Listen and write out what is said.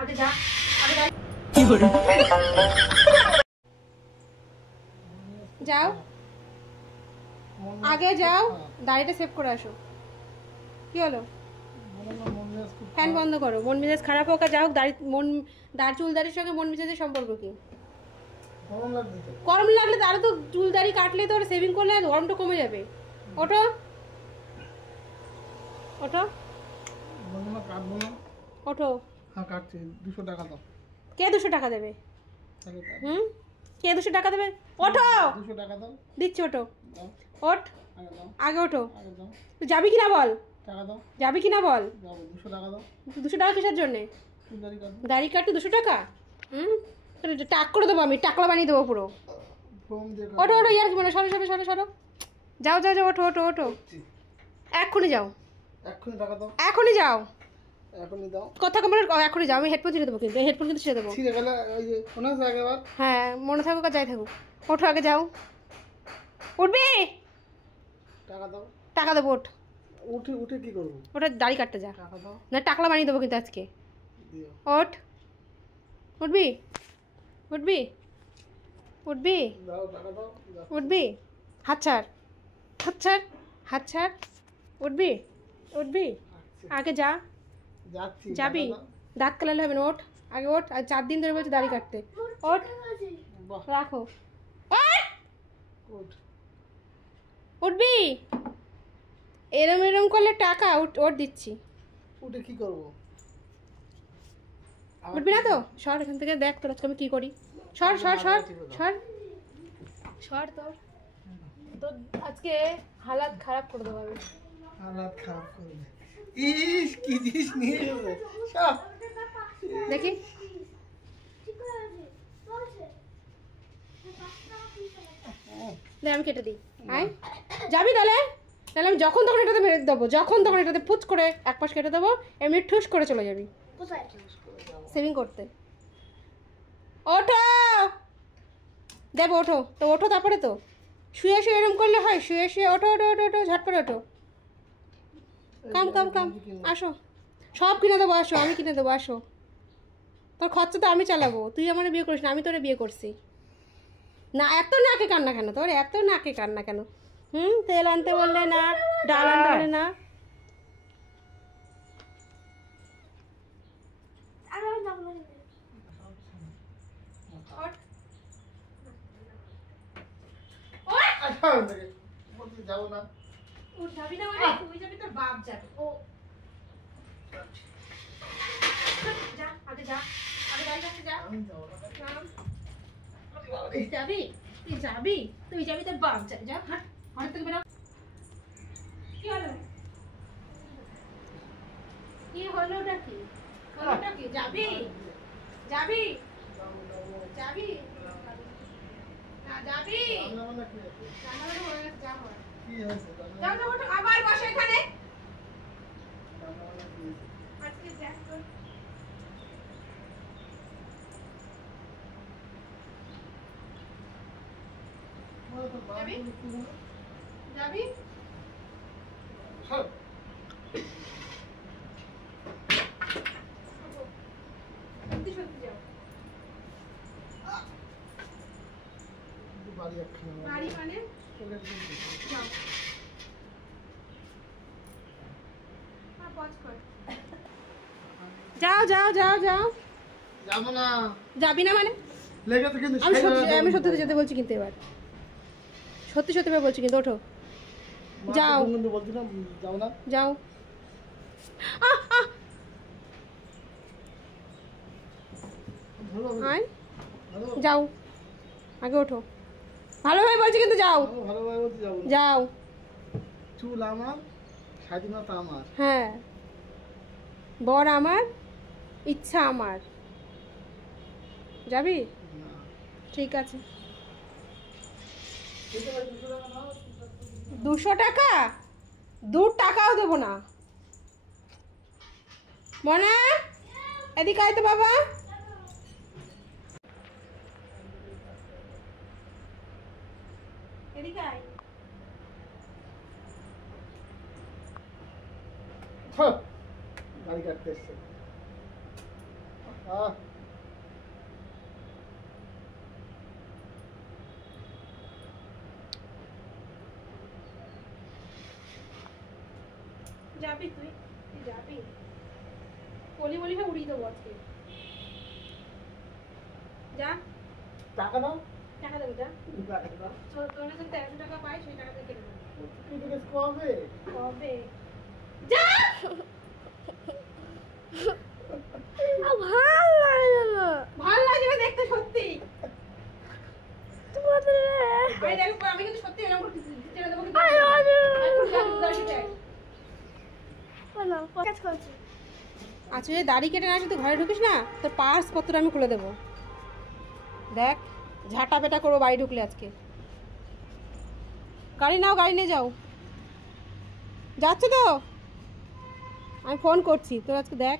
আগে যা, যাও, আগে যাও, দাড়িটা সেভ করে আসো। কি হলো? ফ্যান বন্ধ করো। মন মেজাজ খারাপ হোক আর যা হোক, দাড়ি চুল দাড়ির সঙ্গে মন মেজাজের সম্পর্ক কি? গরম লাগলে তারা তো চুল দাড়ি কাটলে তো সেভিং করলে গরমটা কমে যাবে। ওঠো ওঠো ওঠো। হ্যাঁ কাটছি। 200 টাকা দাও। কে 200 টাকা দেবে? কে 200 টাকা দেবে? ওঠো। 200 টাকা দাও। দিচ্ছি, ওঠো। ওঠ, আগে ওঠো। দাও। তুই যাবি কিনা বল? টাকা দাও। যাবি কিনা বল? 200 টাকা দাও। 200 টাকা কিসের জন্যে? দাড়ি কাটতে 200 টাকা? টাক করে দেবো, আমি টাকলা বানিয়ে দেবো পুরো। ওঠো ওঠো, ইয়ার কি বলে, সরো সরো সরো সরো। যাও যাও যাও, ওঠো ওঠো ওঠো। এক্ষুনি যাও, এক্ষুনি টাকা দাও। এখনই যাও, এখনই দাও। কথা কমার এখনই যাও। আমি হেডফোন ছিঁড়ে দেবো, কিন্তু হেডফোন কিন্তু ছিঁড়ে দেবো। ছিঁড়ে গেলে ওই যে মনে আছে আগেবার। হ্যাঁ মনে থাকুক আর যাই থাকুক। ওঠো, আগে যাও। উঠবি? টাকা দাও। টাকা দেবো, ওঠ। উঠে উঠে কি করবো? ওটা দাড়ি কাটতে যা, টাকা দাও। না টাকলা বানিয়ে দেবো কিন্তু আজকে। দিও। ওঠ, উঠবি? উঠবি? উঠবি? দাও টাকা দাও। উঠবি? হাত ছাড়, হাত ছাড়, হাত ছাড়। উঠবি? উঠবি? আগে যা। যাচ্ছি। যাবি? দাঁত কালালে হবে না, ওঠ আগে, ওঠ। আর 4 দিন ধরে বলছে দাড়ি কাটতে। ওঠ, রাখো। উঠবি? এরম এরম করলে টাকা ওঠ দিচ্ছি। উঠে কি করবো? উঠবি না তো? সর এখান থেকে, দেখ তোর আজকে আমি কি করি। সর সর সর সর সর। তোর আজকে হালাত খারাপ করে দেবো আমি। হালাত খারাপ করবে? ইস কি জিনিস নিয়ে গেছে সব। দেখি দে, আমি কেটে দিই। আয়, যাবি তাহলে? তাহলে আমি যখন তখন এটাতে মেরে দেবো, যখন তখন এটাতে পুচ করে এক পাশ কেটে দেবো, এমনি ঠুস করে চলে যাবি সেভিং করতে। ওঠো, দেবো, ওঠো তো, ওঠো। তারপরে তো শুয়ে শুয়ে এরম করলে হয়? শুয়ে শুয়ে ওঠো ওঠো ওঠো ওঠো, ঝট করে ওঠো। কাম কাম কাম, আসো, সব কিনে দেবো, আসো, আমি কিনে দেবো, আসো। তোর খরচা তো আমি চালাবো, তুই আমার বিয়ে করিস না, আমি তোরে বিয়ে করছি না। এত নাকে কান্না কেন তোর? এত নাকে কান্না কেন? তেল আনতে বললে না, ডাল আনতে বললে না। যাবো না। যাবি না মানে? তুই যাবি, তোর বাপ যাবে। ও যা, আগে যা, আগে দাঁড়িয়ে থাকতে যা। যাবি? তুই যাবি? তুই যাবি, তোর বাপ যাবে। যা, হাট, ঘর থেকে বেরো। কি হলো? কি হলোটা কি? হলোটা কি? যাবি? যাবি? যাবি? না যাবি? রান্নাবান্না হয়ে গেছে, যা হয়। যাও যাও, ওঠো, আবার বসো এখানে। আজকে দেখ তোর যাবি? যাবি? সত্যি সত্যি যাও। বাড়ি মানে? যাও। যাও যাও যাও যাও। যাবো না। যাবি না মানে? লেগেছে কিন্তু। আমি সত্যি যেতে বলছি কিন্তু এবার, সত্যি সত্যি বলছি কিন্তু। ওঠো, যাও। বলছিলাম যাও না। যাও। আয়, যাও, আগে ওঠো। ভালোভাবে বলছি কিন্তু, যাও। ভালোভাবে বলছি যাবো না। যাও। চুল আমার, স্বাধীনতা আমার। হ্যাঁ, বর আমার, ইচ্ছা আমার। যাবি? ঠিক আছে। 200 টাকা? 2 টাকাও দেবো না। মনা, এদিকে আয় তো বাবা। এদিকে আয়। গাড়ি কাটতে এসছে। যাবি তুই যাবি পলি বলি হয়ে উড়িয়ে দেবো আজকে যা টাকা দাও। টাকা দেবো যা টাকা দাও। তোর কাছে 1300 টাকা পাই সেই টাকা দিয়ে কেটে দেবো তুই তো বেশ কবে? কবে যা ভালো লাগে না দেখতে সত্যি আমি কিন্তু সত্যি এরকম করতেছি ছেড়ে দেবো কিন্তু আচ্ছা যদি দাড়ি কেটে না আসে তুই ঘরে ঢুকিস না তোর পার্স পত্র আমি খুলে দেবো দেখ ঝাঁটা পেটা করবো বাড়ি ঢুকলে আজকে গাড়ি নাও গাড়ি নিয়ে যাও যাচ্ছ তো আমি ফোন করছি তোর আজকে দেখ